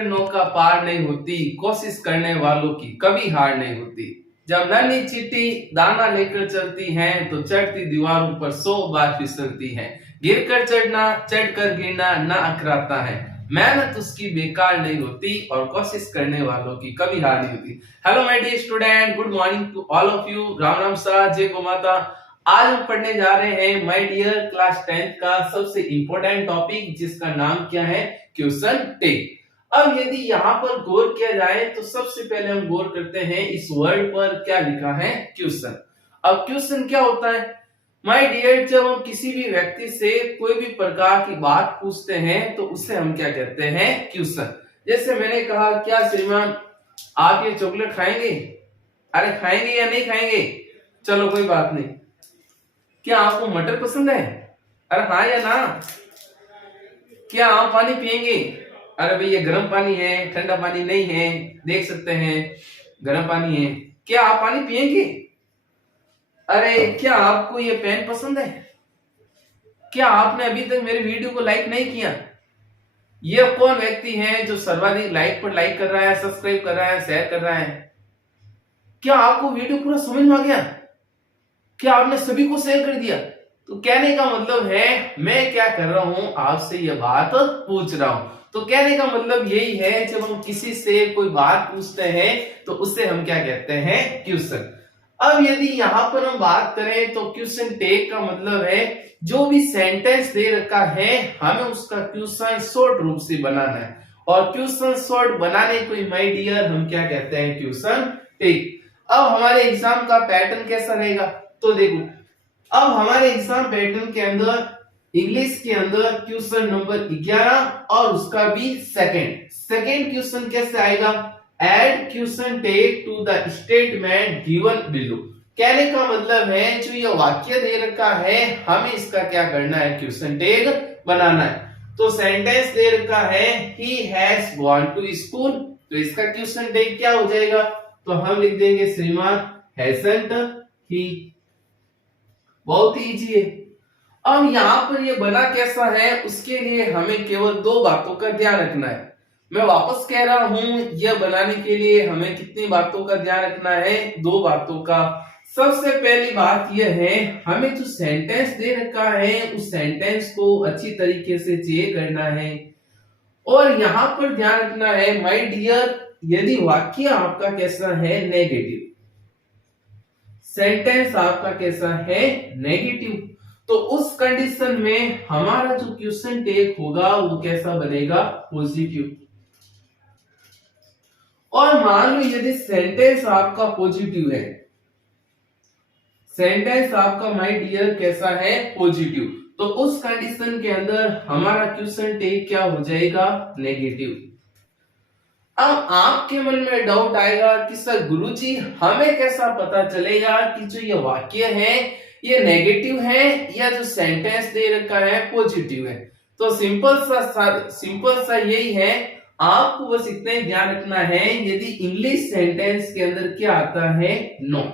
कर नौका पार नहीं होती, कोशिश करने वालों की कभी हार नहीं होती। जब नन्ही चिट्टी दाना लेकर चलती है तो चढ़ती दीवारों पर 100 बार फिसलती है। गिरकर चढ़ना, चढ़कर गिरना ना अकराता है। मेहनत उसकी बेकार नहीं होती और कोशिश करने वालों की कभी हार नहीं होती। Hello my dear student, good morning to all of you. Ram Ram सा, जय गौ माता। आज हम पढ़ने जा रहे हैं माय डियर क्लास 10th का सबसे इंपॉर्टेंट टॉपिक, जिसका नाम क्या है, क्वेश्चन टेक। अब यदि यहाँ पर गौर किया जाए तो सबसे पहले हम गौर करते हैं इस वर्ड पर क्या लिखा है, क्वेश्चन। अब क्वेश्चन क्या होता है माय डियर, जब हम किसी भी व्यक्ति से कोई भी प्रकार की बात पूछते हैं तो उसे हम क्या कहते हैं, क्वेश्चन। जैसे मैंने कहा, क्या श्रीमान आप ये चॉकलेट खाएंगे? अरे खाएंगे या नहीं खाएंगे? चलो कोई बात नहीं। क्या आपको मटर पसंद है? अरे हाँ या ना? क्या आप पानी पिएंगे? अरे भाई ये गर्म पानी है, ठंडा पानी नहीं है, देख सकते हैं गर्म पानी है। क्या आप पानी पिएंगे? अरे क्या आपको ये पेन पसंद है? क्या आपने अभी तक मेरे वीडियो को लाइक नहीं किया? ये कौन व्यक्ति है जो सर्वाधिक लाइक पर लाइक कर रहा है, सब्सक्राइब कर रहा है, शेयर कर रहा है? क्या आपको वीडियो पूरा समझ में आ गया? क्या आपने सभी को शेयर कर दिया? तो कहने का मतलब है मैं क्या कर रहा हूं, आपसे ये बात पूछ रहा हूं। तो कहने का मतलब यही है, जब हम किसी से कोई बात पूछते हैं तो उससे हम क्या कहते हैं, क्वेश्चन। अब यदि यहाँ पर हम बात करें तो क्वेश्चन टेक का मतलब है जो भी सेंटेंस दे रखा है हमें उसका क्वेश्चन शॉर्ट रूप से बनाना है, और क्वेश्चन शॉर्ट बनाने को माय डियर हम क्या कहते हैं, क्वेश्चन टेक। अब हमारे एग्जाम का पैटर्न कैसा रहेगा, तो देखो, अब हमारे एग्जाम पैटर्न के अंदर इंग्लिश के अंदर क्वेश्चन नंबर 11 और उसका भी सेकंड क्वेश्चन कैसे आएगा, add question tag to the statement given below. कहने का मतलब है जो ये वाक्य दे रखा है हमें इसका क्या करना है, क्वेश्चन टेक बनाना है। तो सेंटेंस दे रखा है he has gone to school, तो इसका क्वेश्चन टेक क्या हो जाएगा, तो हम लिख देंगे श्रीमान हैजंट ही। बहुत ही इजी है। अब यहाँ पर ये बना कैसा है, उसके लिए हमें केवल 2 बातों का ध्यान रखना है। मैं वापस कह रहा हूं, यह बनाने के लिए हमें कितनी बातों का ध्यान रखना है, 2 बातों का। सबसे पहली बात यह है, हमें जो सेंटेंस दे रखा है उस सेंटेंस को अच्छी तरीके से चेक करना है। और यहाँ पर ध्यान रखना है माय डियर, यदि वाक्य आपका कैसा है, नेगेटिव, सेंटेंस आपका कैसा है, नेगेटिव, तो उस कंडीशन में हमारा जो क्वेश्चन टेक होगा वो कैसा बनेगा, पॉजिटिव। और मान लो यदि सेंटेंस आपका पॉजिटिव है, सेंटेंस आपका माय डियर कैसा है, पॉजिटिव, तो उस कंडीशन के अंदर हमारा क्वेश्चन टेक क्या हो जाएगा, नेगेटिव। अब आपके मन में डाउट आएगा कि सर गुरुजी हमें कैसा पता चलेगा कि जो ये वाक्य है ये नेगेटिव है या जो सेंटेंस दे रखा है पॉजिटिव है। तो सिंपल सा यही है, आपको बस इतना ही ध्यान रखना है, यदि इंग्लिश सेंटेंस के अंदर क्या आता है, नो,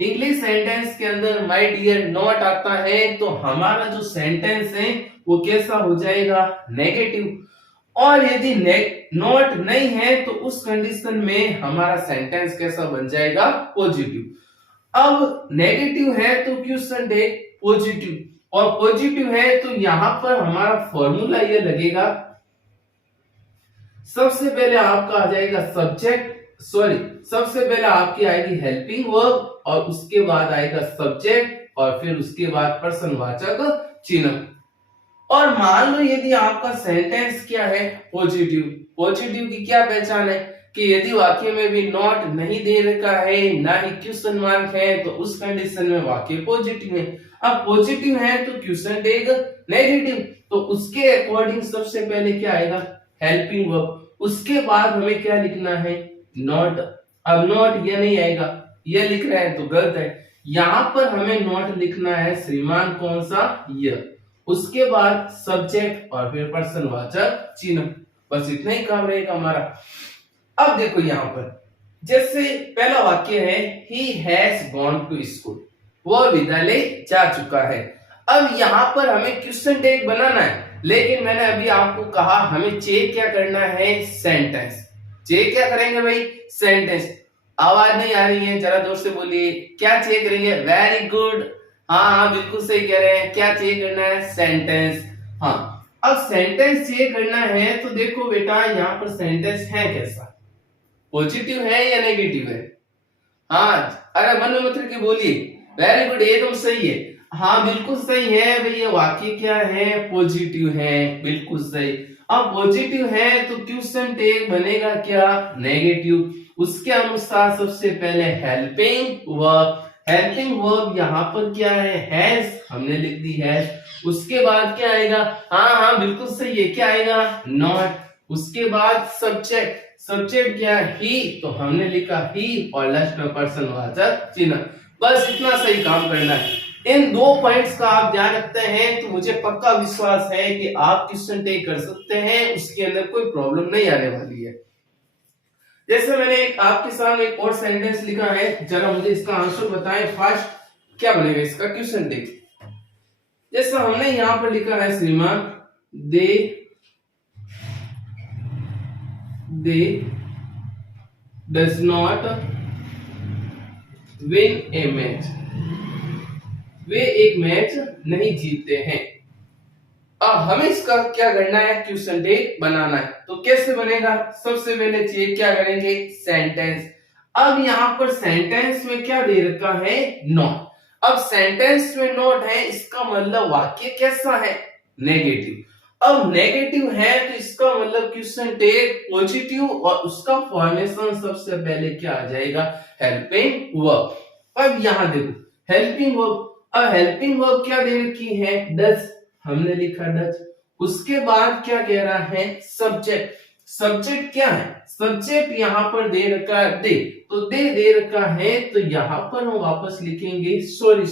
इंग्लिश सेंटेंस के अंदर माय डियर नॉट आता है, तो हमारा जो सेंटेंस है वो कैसा हो जाएगा, नेगेटिव। और यदि नॉट नहीं है तो उस कंडीशन में हमारा सेंटेंस कैसा बन जाएगा, पॉजिटिव। अब नेगेटिव है तो क्वेश्चन टेक पॉजिटिव, और पॉजिटिव है तो यहां पर हमारा फॉर्मूला ये लगेगा, सबसे पहले आपका आ जाएगा सबसे पहले आपकी आएगी हेल्पिंग वर्ब, और उसके बाद आएगा सब्जेक्ट, और फिर उसके बाद प्रश्नवाचक चिन्ह। और मान लो यदि आपका सेंटेंस क्या है, पॉजिटिव की क्या पहचान है कि यदि वाक्य में भी नॉट नहीं दे रखा है, ना ही क्वेश्चन मार्क है, तो उस कंडीशन में वाक्य पॉजिटिव है। अब पॉजिटिव है तो क्वेश्चन टेक नेगेटिव, तो उसके अकॉर्डिंग सबसे पहले क्या आएगा, हेल्पिंग वर्ब, उसके बाद हमें क्या लिखना है, नॉट। अब नॉट ये नहीं आएगा, ये लिख रहे हैं तो गलत है, यहां पर हमें नॉट लिखना है श्रीमान कौन सा, यह, उसके बाद सब्जेक्ट और फिर प्रश्नवाचक चिन्ह। बस इतना ही काम रहेगा हमारा। अब देखो यहां पर जैसे पहला वाक्य है he has gone to school, वह विद्यालय जा चुका है। अब यहां पर हमें क्वेश्चन टेक बनाना है, लेकिन मैंने अभी आपको कहा हमें चेक क्या करना है, सेंटेंस। चेक क्या करेंगे भाई, सेंटेंस। आवाज नहीं आ रही है, जरा जोर से बोलिए, क्या चेक करेंगे? वेरी गुड, हाँ हाँ बिल्कुल सही कह रहे हैं। क्या चेक करना है? सेंटेंस। हाँ, अब सेंटेंस चेक करना है तो देखो बेटा यहाँ पर सेंटेंस है कैसा, पॉजिटिव है या नेगेटिव है? हाँ, अरे मन में मत करके बोलिए, वेरी गुड, एकदम सही है। हाँ बिल्कुल सही है भाई, ये वाक्य क्या है? पॉजिटिव है, बिल्कुल सही। अब पॉजिटिव है तो क्वेश्चन टैग बनेगा क्या? नेगेटिव। उसके अनुसार सबसे पहले हेल्पिंग वर्ब, हेल्पिंग वर्ब यहाँ पर क्या है? हैज, हमने लिख दी हैज। उसके बाद क्या आएगा? हाँ हाँ बिल्कुल सही है, क्या आएगा? नॉट। उसके बाद सब्जेक्ट, सब्जेक्ट क्या है? ही, तो हमने लिखा ही और लास्ट में पर्सनवाचक चिन्ह। बस इतना सही काम करना है। इन दो पॉइंट्स का आप ध्यान रखते हैं तो मुझे पक्का विश्वास है कि आप क्वेश्चन टेक कर सकते हैं, उसके अंदर कोई प्रॉब्लम नहीं आने वाली है। जैसे मैंने आपके सामने एक और सेंटेंस लिखा है, जरा मुझे इसका आंसर बताएं फास्ट, क्या बनेगा इसका क्वेश्चन टेक। जैसा हमने यहां पर लिखा है श्रीमान, they does not win a match, वे एक मैच नहीं जीतते हैं। अब हमें इसका क्या करना है? क्वेश्चन टेक बनाना है। तो कैसे बनेगा? सबसे पहले चेक क्या करेंगे? सेंटेंस। अब यहाँ पर सेंटेंस में क्या दे रखा है? नॉट। अब सेंटेंस में नॉट है, इसका मतलब वाक्य कैसा है? नेगेटिव। अब नेगेटिव है तो इसका मतलब क्वेश्चन टेक पॉजिटिव और उसका फॉर्मेशन सबसे पहले क्या आ जाएगा? Helping verb. अब यहाँ देखो हेल्पिंग वर्ब, अब हेल्पिंग वर्ब क्या दे रखी है? डज, हमने लिखा डज। उसके बाद क्या कह रहा है? सब्जेक्ट। सब्जेक्ट क्या है? सब्जेक्ट यहाँ पर दे रखा है दे, तो दे रखा है तो यहाँ पर हम वापस लिखेंगे सॉरी,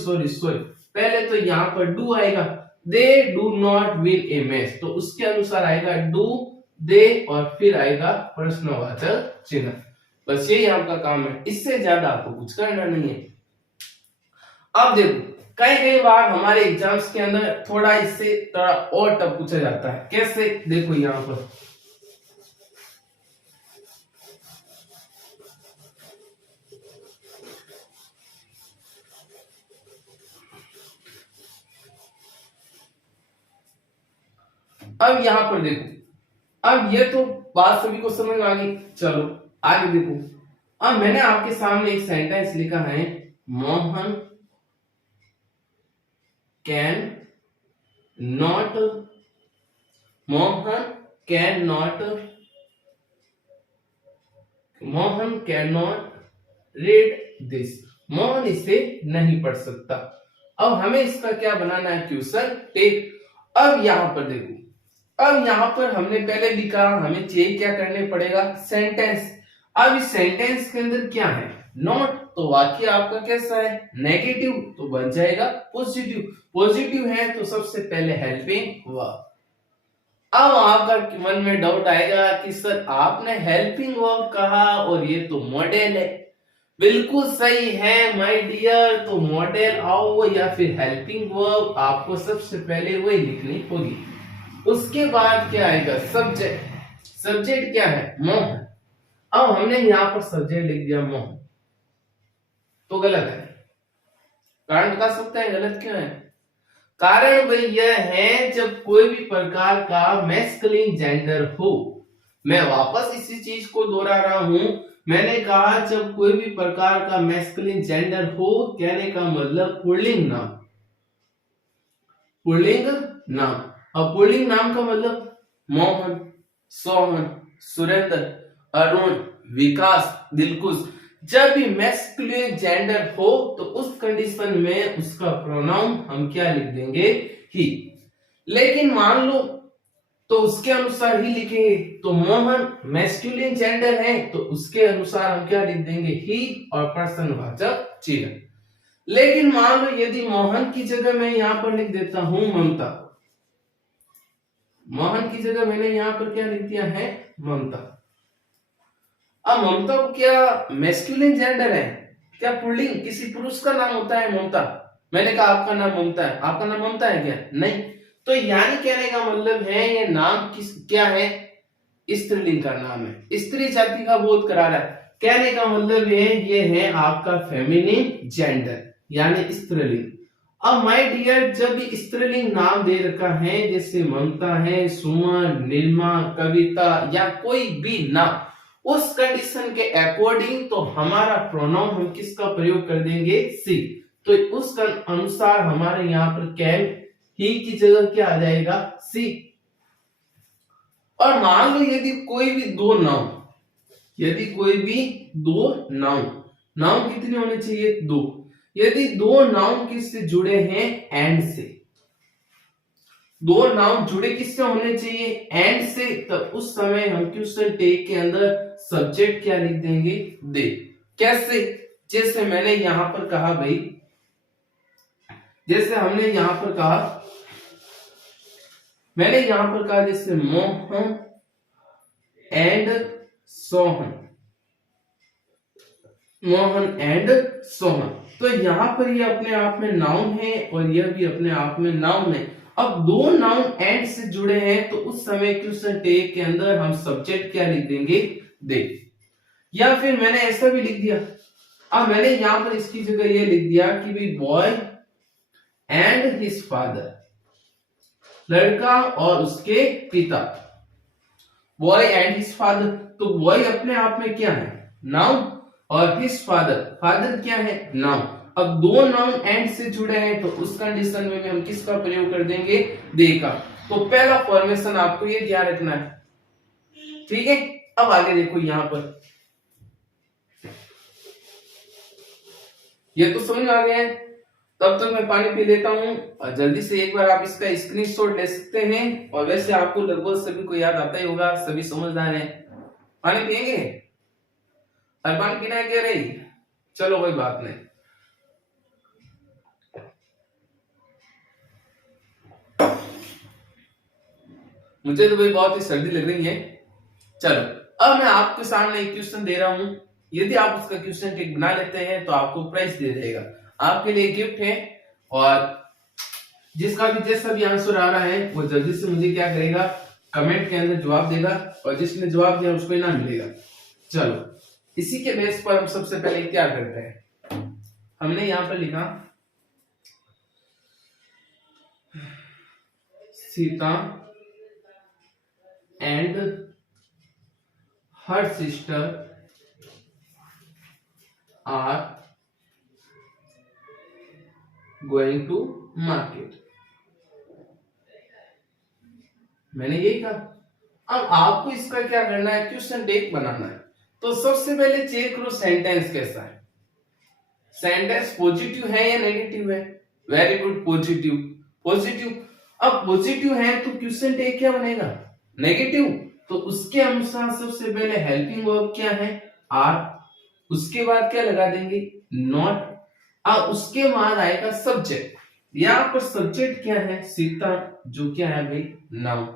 पहले तो यहाँ पर डू आएगा, they do not win a match, तो उसके अनुसार आएगा डू, दे और फिर आएगा प्रश्नवाचक चिन्ह। बस यही आपका काम है, इससे ज्यादा आपको कुछ करना नहीं है। अब देखो कई बार हमारे एग्जाम्स के अंदर थोड़ा इससे थोड़ा और टफ पूछा जाता है। कैसे? देखो यहां पर अब यहां पर देखो, अब ये तो बात सभी को समझ में आ गई। चलो आगे देखो, अब मैंने आपके सामने एक सेंटेंस लिखा है, Mohan can not, Mohan can not read this, Mohan इसे नहीं पढ़ सकता। अब हमें इसका क्या बनाना है? Question tag. अब यहां पर देखो, अब यहां पर हमने पहले लिखा, हमें चेक क्या करने पड़ेगा? सेंटेंस। अब इस सेंटेंस के अंदर क्या है? नॉट, तो वाक्य आपका कैसा है? नेगेटिव, तो बन जाएगा पॉजिटिव। पॉजिटिव है तो सबसे पहले हेल्पिंग वर्ब। अब आपका मन में डाउट आएगा कि सर आपने हेल्पिंग वर्ब कहा और ये तो मॉडल है। बिल्कुल सही है माय डियर, तो मॉडल आओ या फिर हेल्पिंग वर्ब, आपको सबसे पहले वही लिखनी होगी। उसके बाद क्या आएगा? सब्जेक्ट। सब्जेक्ट क्या है? मोहन। अब हमने यहां पर सब्जेक्ट लिख दिया मोहन, तो गलत है। कारण बता सकते हैं गलत क्यों है? कारण भाई यह है जब कोई भी प्रकार का मैस्कुलिन जेंडर हो। मैं वापस इसी चीज को दोहरा रहा हूं, मैंने कहा जब कोई भी प्रकार का मैस्कुलिन जेंडर हो, कहने का मतलब पुल्लिंग नाम, पुल्लिंग नाम। अब पुल्लिंग नाम का मतलब मोहन, सोहन, सुरेंद्र, अरुण, विकास, दिलकुश, जब भी मैस्कुलिन जेंडर हो तो उस कंडीशन में उसका प्रोनाउन हम क्या लिख देंगे? ही। लेकिन मान लो तो उसके अनुसार ही लिखेंगे, तो मोहन मैस्कुलिन जेंडर है तो उसके अनुसार हम क्या लिख देंगे? ही और प्रश्नवाचक चिन्ह। लेकिन मान लो यदि मोहन की जगह मैं यहां पर लिख देता हूं ममता, मोहन की जगह मैंने यहां पर क्या लिख दिया है? ममता। अब ममता को क्या मैस्कुलिन जेंडर है? क्या पुल्लिंग किसी पुरुष का नाम होता है ममता? मैंने कहा आपका नाम ममता है, आपका नाम ममता है क्या? नहीं। तो यानी कहने का मतलब है ये नाम किस क्या है, स्त्रीलिंग का नाम है, स्त्री जाति का बोध करा रहा है। कहने का मतलब ये है आपका फेमिनिन जेंडर यानी स्त्रीलिंग। अब माय डियर जब स्त्रीलिंग नाम दे रखा है जैसे ममता है, सुमन, निर्मा, कविता या कोई भी नाम, उस कंडीशन के अकॉर्डिंग तो हमारा प्रोनाउन हम किसका प्रयोग कर देंगे, सी। तो उस अनुसार हमारे यहाँ पर कैन ही की जगह क्या आ जाएगा, सी। और मान लो यदि कोई भी दो नाउन, यदि कोई भी दो नाउन, नाउन कितने होने चाहिए, दो। यदि दो नाउन किससे जुड़े हैं, एंड से, दो नाउन जुड़े किससे होने चाहिए, एंड से, तो उस समय हम क्वेश्चन टेक के अंदर सब्जेक्ट क्या लिख देंगे, दे। कैसे, जैसे मैंने यहां पर कहा भाई, जैसे हमने यहां पर कहा, मैंने यहां पर कहा जैसे मोहन एंड सोहन, मोहन एंड सोहन, तो यहां पर ये अपने आप में नाउन है और यह भी अपने आप में नाउन है। अब दो नाउन एंड से जुड़े हैं तो उस समय क्वेश्चन टेक के अंदर हम सब्जेक्ट क्या लिख देंगे, दे। या फिर मैंने ऐसा भी लिख दिया, अब मैंने यहां पर इसकी जगह ये लिख दिया कि भी बॉय एंड हिज फादर, लड़का और उसके पिता, बॉय एंड हिज फादर। तो बॉय अपने आप में क्या है, नाउन, और हिज फादर, फादर क्या है, नाउन। अब दो नाउन एंड से जुड़े हैं तो उस कंडीशन में भी हम किसका प्रयोग कर देंगे, दे का। तो पहला फॉर्मेशन आपको ये ध्यान रखना है, ठीक है। अब आगे देखो यहां पर, ये तो समझ आ गया है। तब तक मैं पानी पी लेता हूं और जल्दी से एक बार आप इसका स्क्रीनशॉट ले सकते हैं। और वैसे आपको लगभग सभी को याद आता ही होगा, सभी समझदार हैं। पानी पिएंगे, और पानी पीना है क्या, नहीं, चलो कोई बात नहीं। मुझे तो भाई बहुत ही सर्दी लग रही है। चलो अब मैं आपके सामने एक क्वेश्चन दे रहा हूं, यदि आप उसका क्वेश्चन टिक बना लेते हैं तो आपको प्राइज दे देगा, आपके लिए गिफ्ट है। और जिसका भी जैसा भी आंसर आ रहा है वो जल्दी से मुझे क्या करेगा, कमेंट के अंदर जवाब देगा, और जिसने जवाब दिया उसको इनाम मिलेगा। चलो इसी के बेस पर हम सबसे पहले क्या करते हैं, हमने यहां पर लिखा Sita and her sister are going to market, मैंने यही कहा। अब आपको इसका क्या करना है, क्वेश्चन टेक बनाना है। तो सबसे पहले चेक करो सेंटेंस कैसा है, सेंटेंस पॉजिटिव है या नेगेटिव है, वेरी गुड, पॉजिटिव, पॉजिटिव। अब पॉजिटिव है तो क्वेश्चन टेक क्या बनेगा, नेगेटिव। तो उसके अनुसार सबसे पहले हेल्पिंग वर्ब क्या है, आर, उसके बाद क्या लगा देंगे, नॉट, और उसके बाद आएगा सब्जेक्ट। यहाँ पर सब्जेक्ट क्या है, सीता, जो क्या है भाई, नाउन,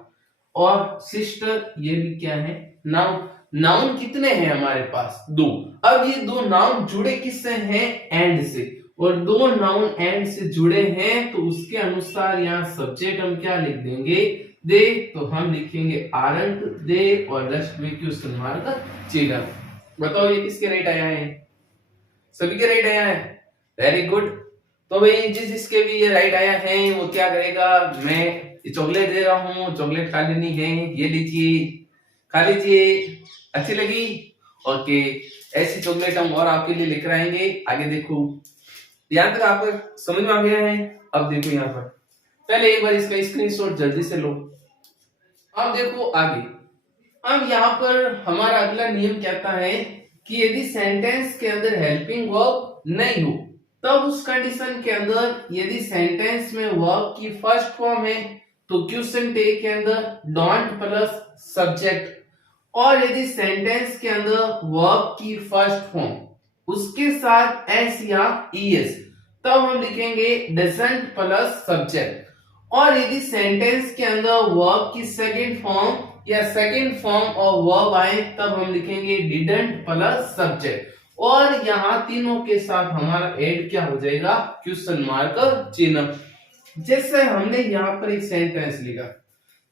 और सिस्टर ये भी क्या है, नाउन। नाउन कितने हैं हमारे पास, दो। अब ये दो नाउन जुड़े किससे हैं, एंड से, और दो नाउन एंड से जुड़े हैं तो उसके अनुसार यहाँ सब्जेक्ट हम क्या लिख देंगे, दे। तो हम लिखेंगे आरंट दे, और लास्ट में क्वेश्चन मार्क चिन्ह। बताओ ये किसके राइट आया है, सभी के राइट आया है, वेरी गुड। तो भाई जिस जिसके भी ये राइट आया है वो क्या करेगा, मैं ये चॉकलेट दे रहा हूँ, चॉकलेट खा लेनी है, ये लीजिए, खा लीजिए, अच्छी लगी, ओके। ऐसी चॉकलेट हम और आपके लिए लेकर आएंगे। आगे देखो, यहाँ तक आपको समझ में आ गया है। अब देखो यहाँ पर, पहले एक बार इसका स्क्रीनशॉट जल्दी से लो। अब देखो आगे, अब यहाँ पर हमारा अगला नियम कहता है कि यदि सेंटेंस के अंदर हेल्पिंग वर्ब नहीं हो तब उस कंडीशन के अंदर, यदि सेंटेंस में वर्ब की फर्स्ट फॉर्म है तो क्वेश्चन टेक के अंदर डोंट प्लस सब्जेक्ट, और यदि सेंटेंस के अंदर वर्ब की फर्स्ट फॉर्म उसके साथ एस या ईएस तब हम लिखेंगे डजंट प्लस सब्जेक्ट। और यदि सेंटेंस के अंदर वर्ब की सेकंड फॉर्म या सेकंड फॉर्म और वर्ब आए तब हम लिखेंगे डिडंट प्लस सब्जेक्ट। और यहाँ तीनों के साथ हमारा ऐड क्या हो जाएगा, क्वेश्चन मार्क चिन्ह। जैसे हमने यहाँ पर एक सेंटेंस लिखा,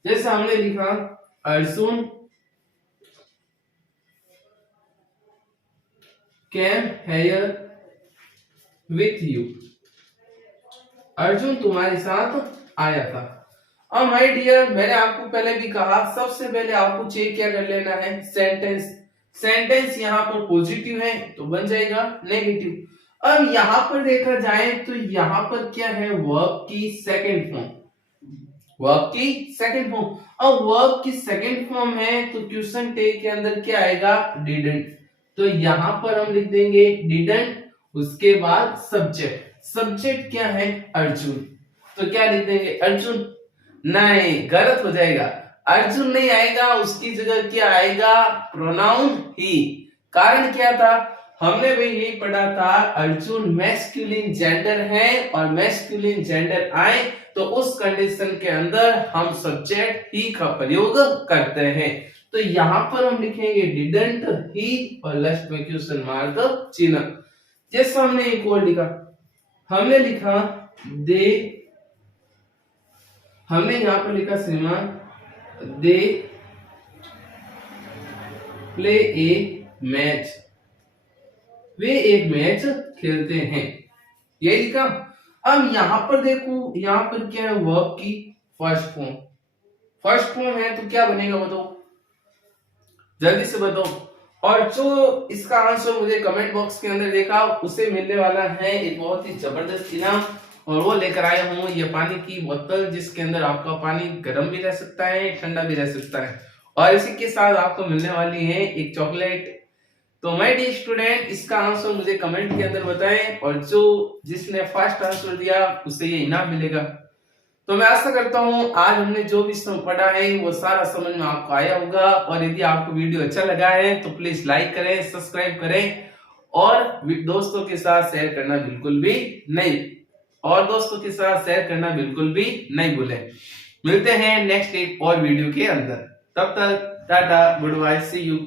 जैसे हमने लिखा Arjun came here with you, Arjun तुम्हारे साथ आया था। अब माय डियर, मैंने आपको पहले भी कहा सबसे पहले आपको चेक क्या कर लेना है, सेंटेंस। सेंटेंस यहाँ पर पॉजिटिव है तो बन जाएगा नेगेटिव। अब यहाँ पर देखा जाए तो यहाँ पर क्या है, वर्ब की सेकंड फॉर्म, वर्ब की सेकंड फॉर्म। अब वर्ब की सेकंड फॉर्म है तो क्वेश्चन टेक के अंदर क्या आएगा, डिडंट। तो यहां पर हम लिख देंगे डिडंट, उसके बाद सब्जेक्ट, सब्जेक्ट क्या है, अर्जुन। तो क्या लिख देंगे, अर्जुन। नहीं, गलत हो जाएगा, अर्जुन नहीं आएगा, उसकी जगह क्या आएगा, प्रोनाउन ही। कारण क्या था, हमने भी यही पढ़ा था, अर्जुन मैस्कुलिन जेंडर है और मैस्कुलिन जेंडर आए तो उस कंडीशन के अंदर हम सब्जेक्ट ही का प्रयोग करते हैं। तो यहां पर हम लिखेंगे डिडंट ही और लास्ट में क्वेश्चन मार्क चिन्ह। जैसा हमने एक और लिखा, हमने लिखा दे, हमने यहां पर लिखा श्रीमान दे प्ले ए मैच, वे एक मैच खेलते हैं, ये लिखा। अब यहां पर देखो, यहां पर क्या है, वर्ब की फर्स्ट फॉर्म, फर्स्ट फॉर्म है तो क्या बनेगा बताओ, जल्दी से बताओ। और जो इसका आंसर मुझे कमेंट बॉक्स के अंदर देखा, उसे मिलने वाला है एक बहुत ही जबरदस्त इनाम, और वो लेकर आया हूँ ये पानी की बोतल, जिसके अंदर आपका पानी गर्म भी रह सकता है, ठंडा भी रह सकता है, और इसी के साथ आपको मिलने वाली है एक चॉकलेट। तो माय डियर स्टूडेंट, इसका आंसर मुझे कमेंट के अंदर बताएं, और जो जिसने फर्स्ट आंसर दिया उसे ये इनाम मिलेगा। तो मैं आशा करता हूं आज हमने जो भी पढ़ा है वो सारा समझ में आपको आया होगा, और यदि आपको वीडियो अच्छा लगा है तो प्लीज लाइक करें, सब्सक्राइब करें, और दोस्तों के साथ शेयर करना बिल्कुल भी नहीं, और दोस्तों के साथ शेयर करना बिल्कुल भी नहीं भूलें। मिलते हैं नेक्स्ट एक और वीडियो के अंदर, तब तक tata, goodbye, see you.